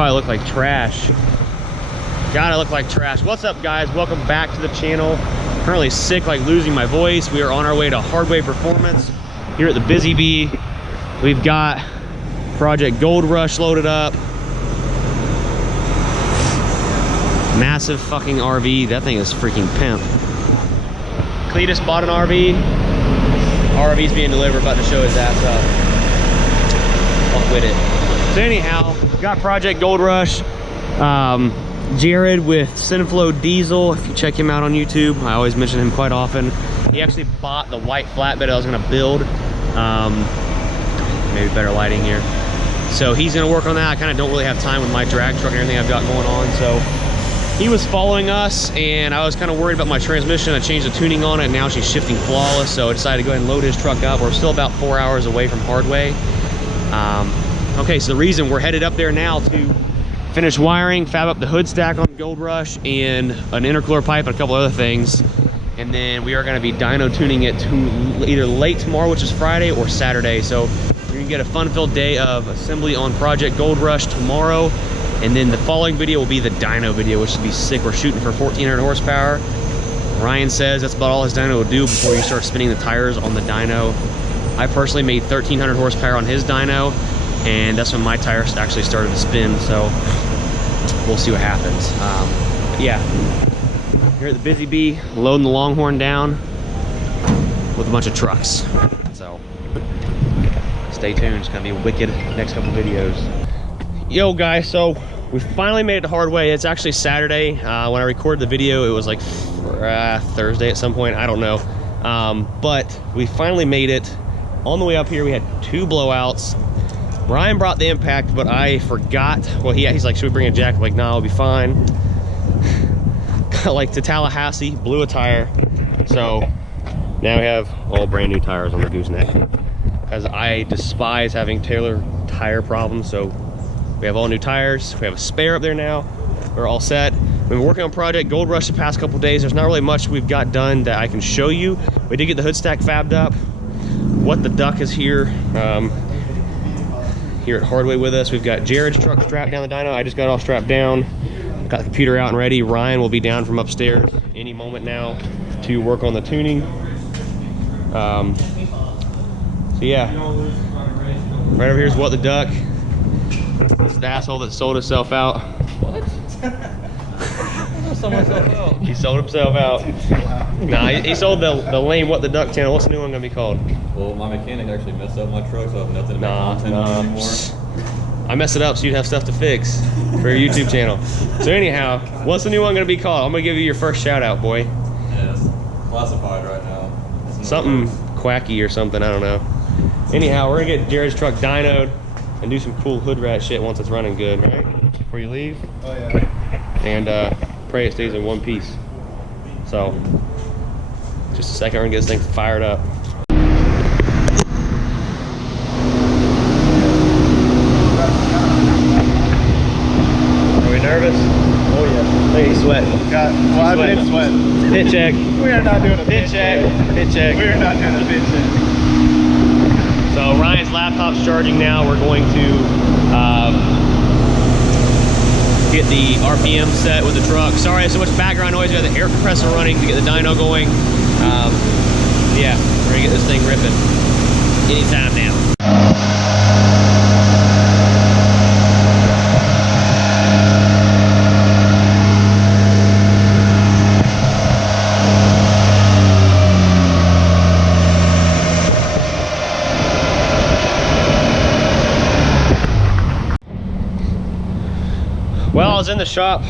probably look like trash. Gotta look like trash. What's up, guys? Welcome back to the channel. Currently sick, like losing my voice. We are on our way to Hardway Performance here at the Busy Bee. We've got Project Gold Rush loaded up. Massive fucking RV. That thing is freaking pimp. Cletus bought an RV. RV's being delivered, about to show his ass up. Fuck with it. So anyhow, got Project Gold Rush. Jared with Cineflow Diesel, if you check him out on YouTube, I always mention him quite often. He actually bought the white flatbed I was gonna build. Maybe better lighting here. So he's gonna work on that. I kind of don't really have time with my drag truck and everything I've got going on. So he was following us, and I was kind of worried about my transmission. I changed the tuning on it, and now she's shifting flawless. So I decided to go ahead and load his truck up. We're still about 4 hours away from Hardway. Okay, so the reason we're headed up there now to finish wiring, fab up the hood stack on Gold Rush, and an intercooler pipe and a couple other things. And then we are going to be dyno tuning it to either late tomorrow, which is Friday, or Saturday. So you're going to get a fun-filled day of assembly on Project Gold Rush tomorrow. And then the following video will be the dyno video, which will be sick. We're shooting for 1,400 horsepower. Ryan says that's about all his dyno will do before you start spinning the tires on the dyno. I personally made 1,300 horsepower on his dyno, and that's when my tires actually started to spin. So we'll see what happens. Yeah, here at the Busy Bee, loading the Longhorn down with a bunch of trucks. So stay tuned, it's gonna be wicked next couple videos. Yo guys, so we finally made it to Hardway. It's actually Saturday. When I recorded the video, it was like Thursday at some point, I don't know. But we finally made it. On the way up here, we had 2 blowouts. Ryan brought the impact, but I forgot. Well, he's like, should we bring a jack? I'm like, nah, I'll be fine. Got like to Tallahassee, blew a tire. So now we have all brand new tires on the gooseneck, because I despise having Taylor tire problems. So we have all new tires. We have a spare up there now. We're all set. We've been working on Project Gold Rush the past couple days. There's not really much we've got done that I can show you. We did get the hood stack fabbed up. What the Duck is here. Here at Hardway with us. We've got Jared's truck strapped down the dyno. I just got all strapped down. Got the computer out and ready. Ryan will be down from upstairs any moment now to work on the tuning. So yeah, right over here is What the Duck. This is the asshole that sold himself out. What? Sold myself out. He sold himself out. Nah, he sold the lame What the Duck channel. What's the new one gonna be called? Well, my mechanic actually messed up my truck, so I have nothing to make content on anymore. I messed it up so you'd have stuff to fix for your YouTube channel. So anyhow, what's the new one gonna be called? I'm gonna give you your first shout out, boy. Yeah, it's classified right now. Something quacky or something, I don't know. Anyhow, we're gonna get Jared's truck dynoed and do some cool hood rat shit once it's running good, right? Before you leave. Oh yeah. And pray it stays in one piece. So, just a second, we're gonna get this thing fired up. Are we nervous? Oh yeah. Hey, he's sweating. Well, I've been sweating. Pit check. We are not doing a Pit check. Pit check. We are not doing a pit check. So Ryan's laptop's charging now. We're going to get the RPM set with the truck. Sorry, there's so much background noise. We have the air compressor running to get the dyno going. Yeah, we're gonna get this thing ripping anytime now. Well, I was in the shop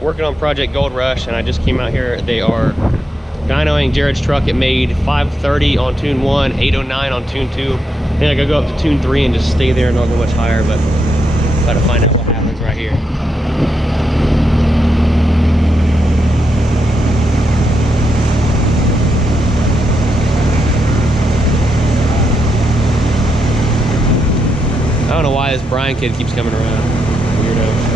working on Project Gold Rush, and I just came out here. They are dynoing Jared's truck. It made 530 on tune 1, 809 on tune 2. I think I gotta go up to tune 3 and just stay there and not go much higher, but try to find out what happens right here. I don't know why this Brian kid keeps coming around. Weirdo.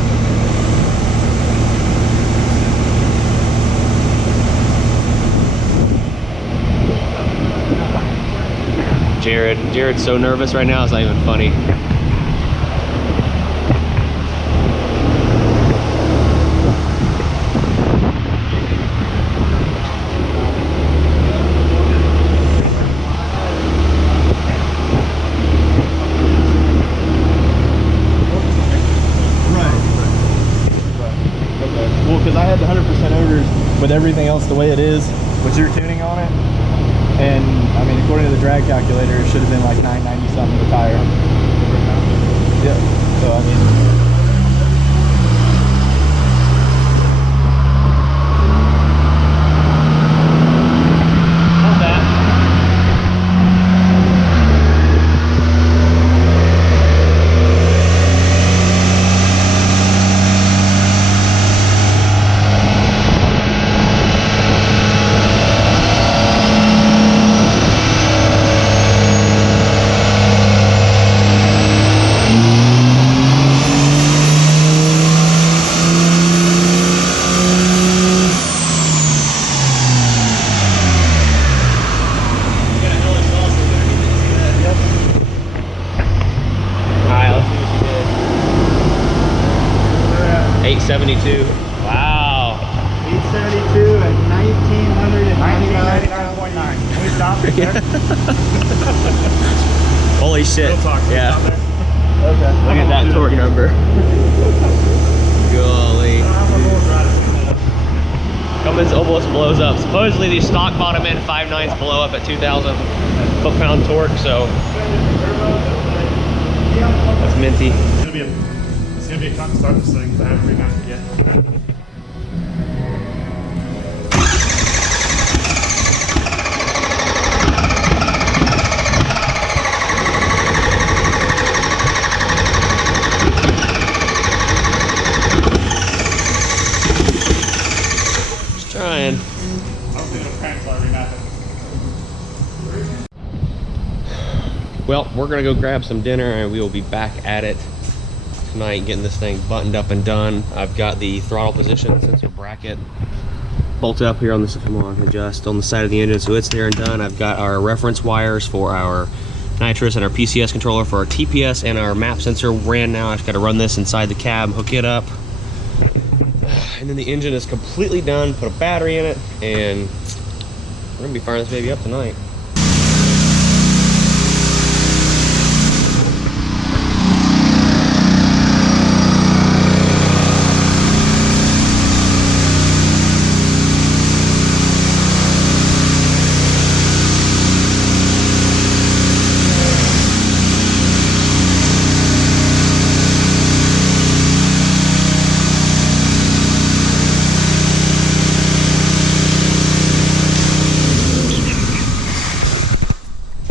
Jared's so nervous right now, it's not even funny. because I had the 100% overs with everything else the way it is with your tuning on it. And I mean, according to the drag calculator, it should have been like 990 something the tire. Yep. So I mean. Wow. 872 at 1999.9. Can we stop there? Holy shit. Yeah. Okay. Look at that torque number. Golly. Cummins almost blows up. Supposedly these stock bottom end 5.9s blow up at 2,000 foot-pound torque, so that's minty. It's gonna be a tough start this thing because I haven't remapped it yet. Just trying. I'll do it crank while I remap it. Well, we're gonna go grab some dinner and we will be back at it tonight, getting this thing buttoned up and done. I've got the throttle position sensor bracket bolted up here on this, come on, adjust on the side of the engine, so it's there and done. I've got our reference wires for our nitrous and our PCS controller for our TPS, and our map sensor ran now. I've got to run this inside the cab, hook it up, and then the engine is completely done. Put a battery in it, and we're gonna be firing this baby up tonight.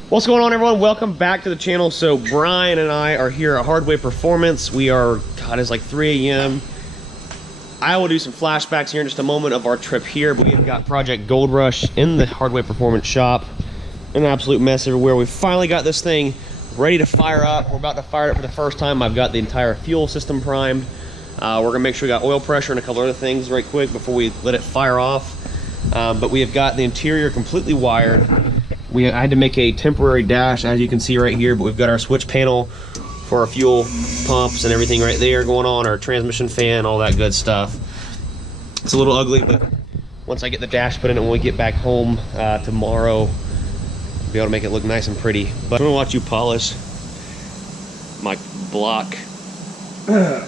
What's going on, everyone? Welcome back to the channel. So Brian and I are here at Hardway Performance. We are, God, it's like 3 a.m. I will do some flashbacks here in just a moment of our trip here, but we have got Project Gold Rush in the Hardway Performance shop. An absolute mess everywhere. We finally got this thing ready to fire up. We're about to fire it for the first time. I've got the entire fuel system primed. We're gonna make sure we got oil pressure and a couple other things right quick before we let it fire off. But we have got the interior completely wired. I had to make a temporary dash, as you can see right here, but we've got our switch panel for our fuel pumps and everything right there going on, our transmission fan, all that good stuff. It's a little ugly, but once I get the dash put in it when we get back home tomorrow, I'll be able to make it look nice and pretty. But I'm gonna watch you polish my block. Turn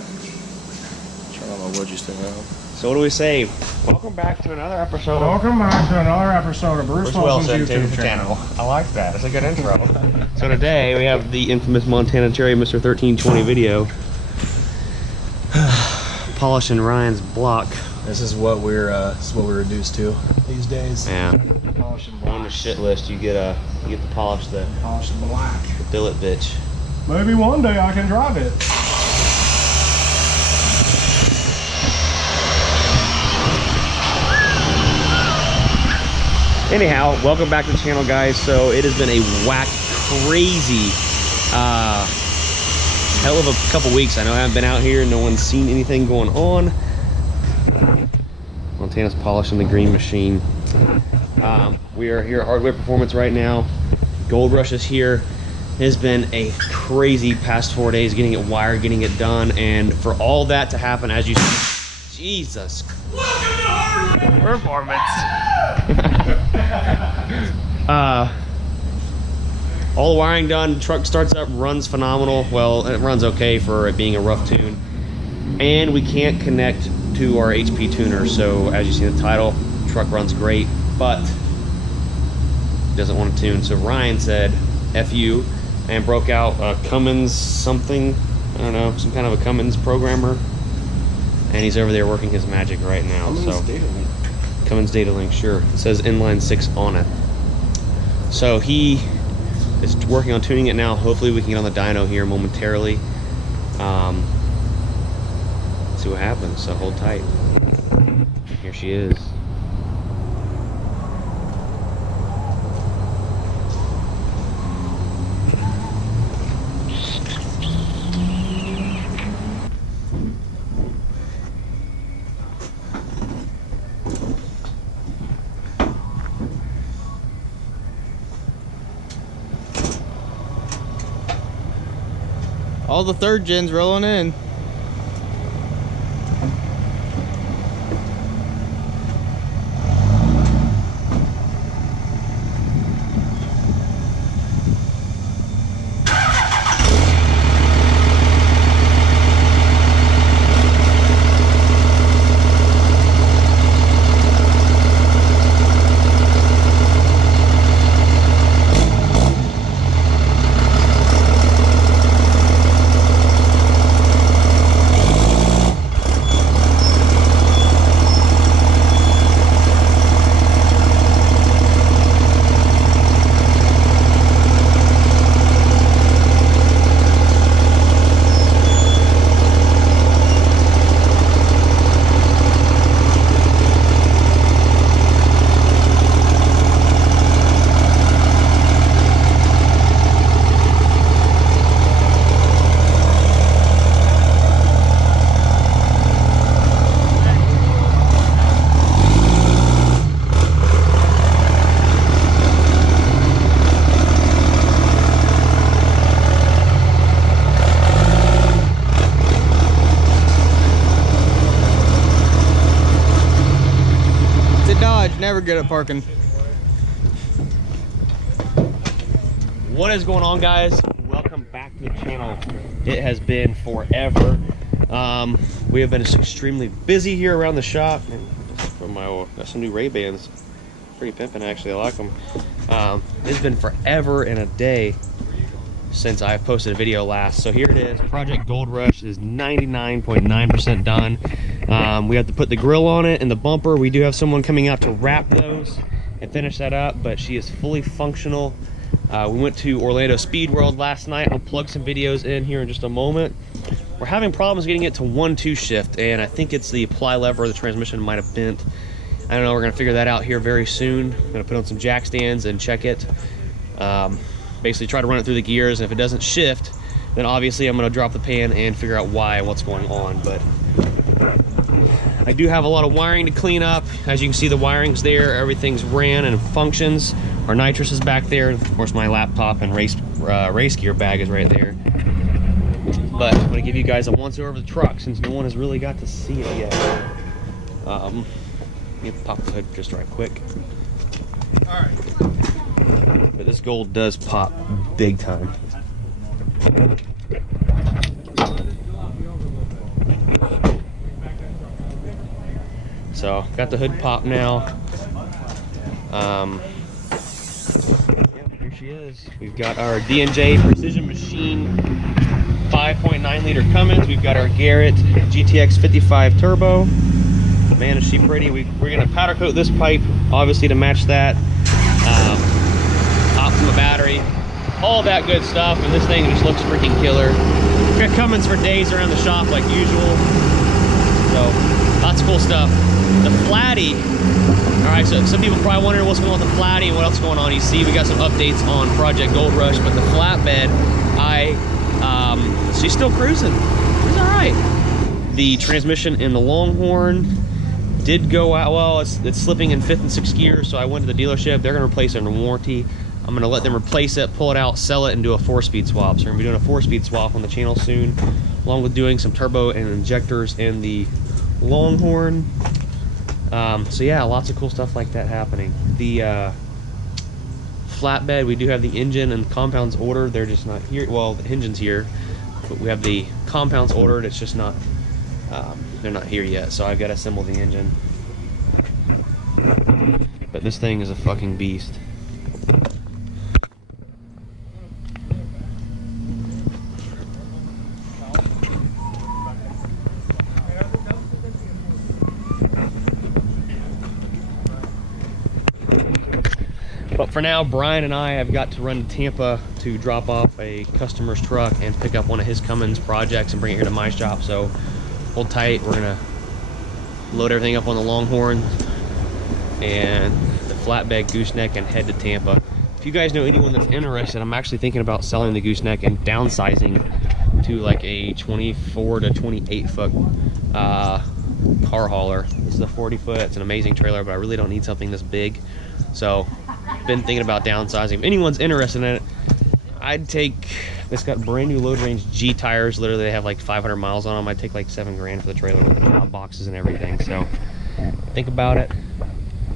on my wood just now. So what do we say? Welcome back to another episode. Welcome back to another episode of Bruce Wilson's YouTube channel. I like that. It's a good intro. So today we have the infamous Montana Cherry Mr. 1320 video. Polishing Ryan's block. This is what we're reduced to these days. Yeah. Polishing On the shit list, you get to polish the black. billet bitch. Maybe one day I can drive it. Anyhow, welcome back to the channel, guys. So it has been a whack, crazy, hell of a couple weeks. I know I haven't been out here. No one's seen anything going on. Montana's polishing the green machine. We are here at Hardware Performance right now. Gold Rush is here. It has been a crazy past 4 days getting it wired, getting it done, and for all that to happen, as you see, Jesus. Welcome to Hardware Performance. All the wiring done, truck starts up, runs phenomenal. Well, it runs okay for it being a rough tune. and we can't connect to our HP tuner. So as you see in the title, truck runs great, but doesn't want to tune. So Ryan said F you and broke out a Cummins something, I don't know, some kind of a Cummins programmer, and he's over there working his magic right now. Cummins data link, sure. It says inline 6 on it. So he is working on tuning it now. Hopefully we can get on the dyno here momentarily. See what happens, so hold tight. Here she is. All the third gens rolling in. Never good at parking. What is going on, guys? Welcome back to the channel. It has been forever. We have been extremely busy here around the shop. From my got some new Ray-Bans. Pretty pimpin', actually. I like them. It's been forever and a day since I posted a video last. So here it is. Project Gold Rush is 99.9% done. We have to put the grill on it and the bumper. We do have someone coming out to wrap those and finish that up, but she is fully functional. We went to Orlando Speed World last night. I'll plug some videos in here in just a moment. We're having problems getting it to 1-2 shift, and I think it's the apply lever. The transmission might have bent. I don't know. We're gonna figure that out here very soon. I'm gonna put on some jack stands and check it. Basically try to run it through the gears, and if it doesn't shift, then obviously I'm gonna drop the pan and figure out why and what's going on. But I do have a lot of wiring to clean up. As you can see, the wiring's there, everything's ran and functions. Our nitrous is back there. Of course, my laptop and race gear bag is right there. But I'm gonna give you guys a once over the truck since no one has really got to see it yet. Let me pop the hood just right quick. All right. But this gold does pop big time. So got the hood pop now. Yeah, here she is. We've got our D&J Precision Machine 5.9 liter Cummins. We've got our Garrett GTX 55 Turbo. Man, is she pretty. We're gonna powder coat this pipe, obviously, to match that. Optima battery, all that good stuff, and this thing just looks freaking killer. We've got Cummins for days around the shop like usual. So lots of cool stuff. The Flatty. All right, so some people probably wondering what's going on with the Flatty and what else is going on. You see, we got some updates on Project Gold Rush, but the flatbed, she's still cruising. It's all right. The transmission in the Longhorn did go out. Well, it's slipping in 5th and 6th gear, so I went to the dealership. They're going to replace it under warranty. I'm going to let them replace it, pull it out, sell it, and do a 4-speed swap. So we're going to be doing a 4-speed swap on the channel soon, along with doing some turbo and injectors in the Longhorn. So yeah, lots of cool stuff like that happening. The flatbed, we do have the engine and compounds ordered. They're just not here. Well, the engine's here, but we have the compounds ordered. It's just not They're not here yet, so I've got to assemble the engine. But this thing is a fucking beast. But for now, Brian and I have got to run to Tampa to drop off a customer's truck and pick up one of his Cummins projects and bring it here to my shop. So hold tight. We're gonna load everything up on the Longhorn and the flatbed gooseneck and head to Tampa. If you guys know anyone that's interested, I'm actually thinking about selling the gooseneck and downsizing to like a 24 to 28 foot car hauler. This is a 40 foot. It's an amazing trailer, but I really don't need something this big. So been thinking about downsizing. If anyone's interested in it, I'd take, it's got brand new load range G tires. Literally they have like 500 miles on them. I'd take like $7 grand for the trailer with the top boxes and everything. So think about it.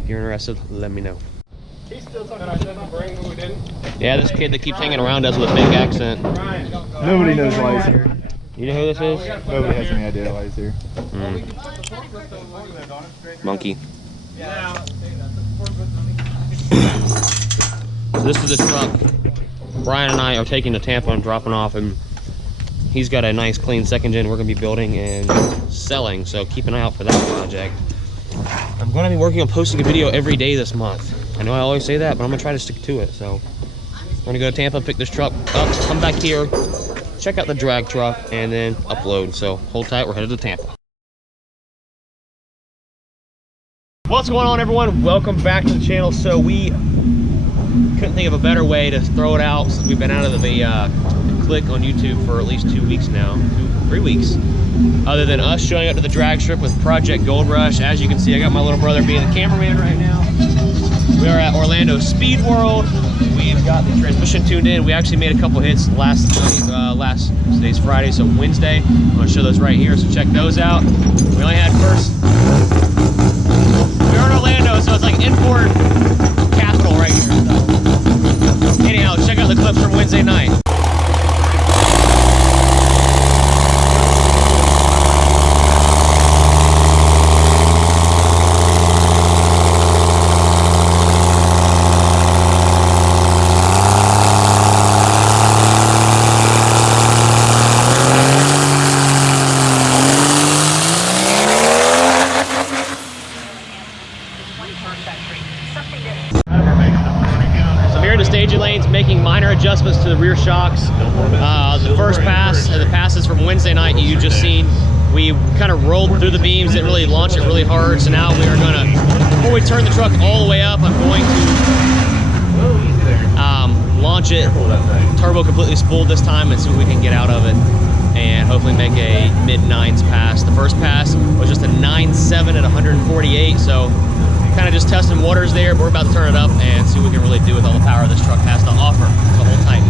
If you're interested, let me know. He's still talking about that brain who didn't. Yeah, this kid that keeps hanging around does with a fake accent. Nobody knows why he's here. You know who this is? Nobody has any idea why he's here. Monkey. So this is the truck Brian and I are taking to Tampa and dropping off, and he's got a nice clean second gen we're going to be building and selling, so keep an eye out for that project. I'm going to be working on posting a video every day this month. I know I always say that, but I'm going to try to stick to it. So we're going to go to Tampa, pick this truck up, come back here, check out the drag truck, and then upload. So hold tight, we're headed to Tampa. What's going on, everyone? Welcome back to the channel. So we couldn't think of a better way to throw it out since we've been out of the click on YouTube for at least 2 weeks now, 3 weeks. Other than us showing up to the drag strip with Project Gold Rush. As you can see, I got my little brother being the cameraman right now. We are at Orlando Speed World. We've got the transmission tuned in. We actually made a couple hits today's Friday, so Wednesday. I'm gonna show those right here, so check those out. We only had we're in Orlando, so it's like import capital right here. So anyhow, check out the clips from Wednesday night. Staging lanes, making minor adjustments to the rear shocks. The first pass, the passes from Wednesday night you just seen, we kind of rolled through the beams, didn't really launch it really hard. So now we are gonna, before we turn the truck all the way up, I'm going to launch it, turbo completely spooled this time, and see what we can get out of it, and hopefully make a mid-9s pass. The first pass was just a 9.7 at 148, so kind of just testing waters there, but we're about to turn it up and see what we can really do with all the power this truck has to offer. So hold tight.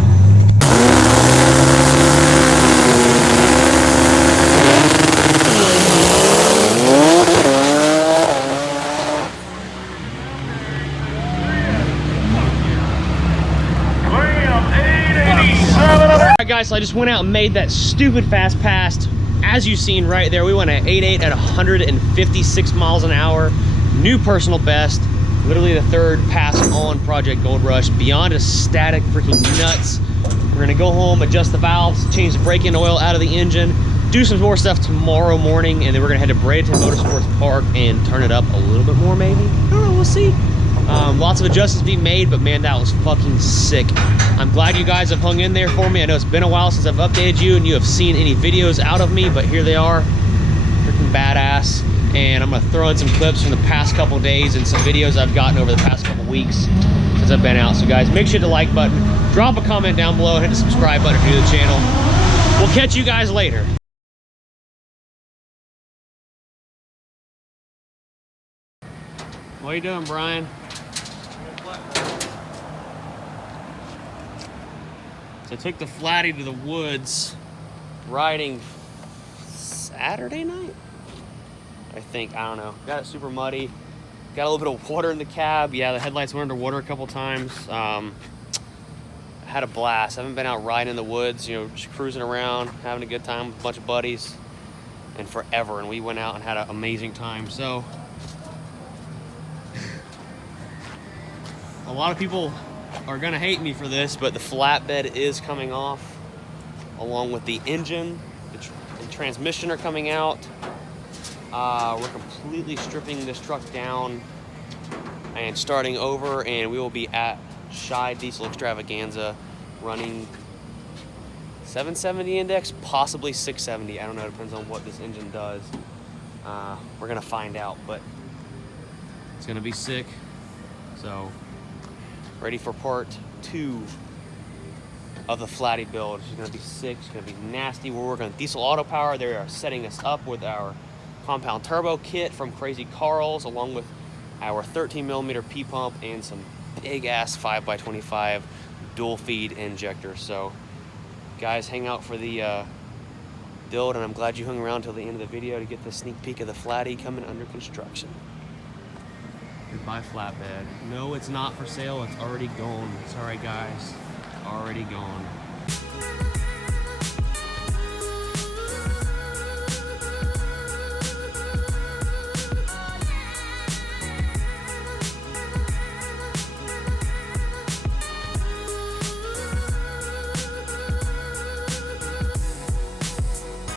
Alright guys, so I just went out and made that stupid fast pass. As you've seen right there, we went at 8.8 at 156 miles an hour. New personal best, literally the third pass on Project Gold Rush, beyond ecstatic, freaking nuts. We're gonna go home, adjust the valves, change the brake-in oil out of the engine, do some more stuff tomorrow morning, and then we're gonna head to Bradenton Motorsports Park and turn it up a little bit more maybe. I don't know, we'll see. Lots of adjustments being made, but man, that was fucking sick. I'm glad you guys have hung in there for me. I know it's been a while since I've updated you and you have seen any videos out of me, but here they are, freaking badass. And I'm gonna throw in some clips from the past couple days and some videos I've gotten over the past couple weeks since I've been out. So guys, make sure to like button, drop a comment down below, hit the subscribe button if you're new to the channel. We'll catch you guys later. What are you doing, Brian? So I took the Flatty to the woods riding Saturday night? I think, I don't know. Got it super muddy. Got a little bit of water in the cab. Yeah, the headlights went underwater a couple times. Had a blast. I haven't been out riding in the woods, you know, just cruising around, having a good time with a bunch of buddies. in forever, and we went out and had an amazing time. So a lot of people are gonna hate me for this, but the flatbed is coming off, along with the engine. The transmission are coming out. We're completely stripping this truck down and starting over, and we will be at Shy Diesel Extravaganza running 770 index, possibly 670. I don't know, it depends on what this engine does. We're gonna find out, but it's gonna be sick. So ready for part 2 of the Flatty build. It's gonna be sick, it's gonna be nasty. We're working on diesel auto power. They are setting us up with our compound turbo kit from Crazy Carl's, along with our 13mm P-pump and some big ass 5x25 dual feed injectors. So guys, hang out for the build, and I'm glad you hung around till the end of the video to get the sneak peek of the Flatty coming under construction. Goodbye flatbed. No, it's not for sale, it's already gone. Sorry guys, already gone.